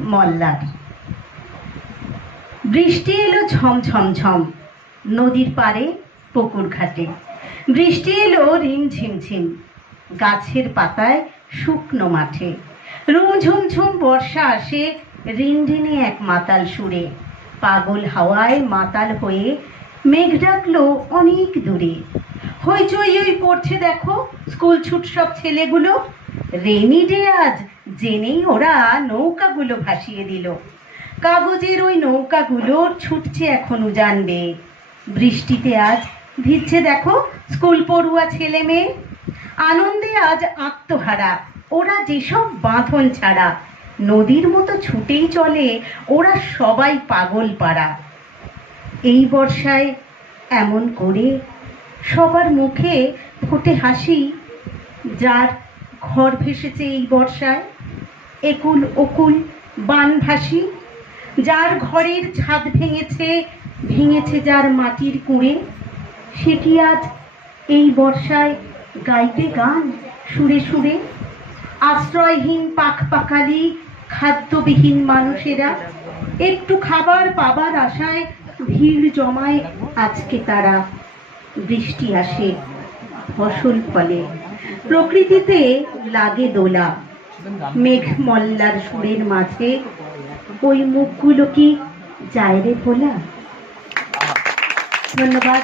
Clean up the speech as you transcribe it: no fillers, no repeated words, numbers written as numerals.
মল্লার। বৃষ্টি এলো ঝমঝম ঝম নদীর পাড়ে পুকুর ঘাটে। বৃষ্টি এলো রিম ঝিমঝিম গাছের পাতায় শুকনো মাঠে। রুম ঝুমঝুম বর্ষা আসে রিনরিনে এক মাতাল সুরে। পাগল হাওয়ায় মাতাল হয়ে মেঘ ডাকলো অনেক দূরে। হইচই ওই পড়ছে দেখো স্কুল ছুট সব ছেলেগুলো। রেনি ডে আজ জেনেই ওরা নৌকাগুলো ভাসিয়ে দিল। কাগজের ওই নৌকাগুলো ছুটছে এখন উজান বেয়ে। বৃষ্টিতে আজ ভিজছে দেখো স্কুল পড়ুয়া ছেলে মেয়ে। আনন্দে আজ আত্মহারা ওরা যেসব বাঁধন ছাড়া। নদীর মতো ছুটেই চলে ওরা সবাই পাগল পাড়া। এই বর্ষায় এমন করে সবার মুখে ফোটে হাসি। যার ঘর ভেসেছে এই বর্ষায় একুল ওকুল বানভাসি। যার ঘরের ছাদ ভেঙেছে ভেঙেছে যার মাটির কুঁড়ে, সেটি আজ এই বর্ষায় গাইবে গান সুরে সুরে। আশ্রয়হীন পাখ পাখালি খাদ্যবিহীন মানুষেরা একটু খাবার পাবার আশায় ভিড় জমায় আজকে তারা। বৃষ্টি আসে ফসল ফলে প্রকৃতিতে লাগে দোলা। মেঘ মল্লার সুরের মাঝে ওই মুখগুলো কি যায় রে ভোলা। ধন্যবাদ।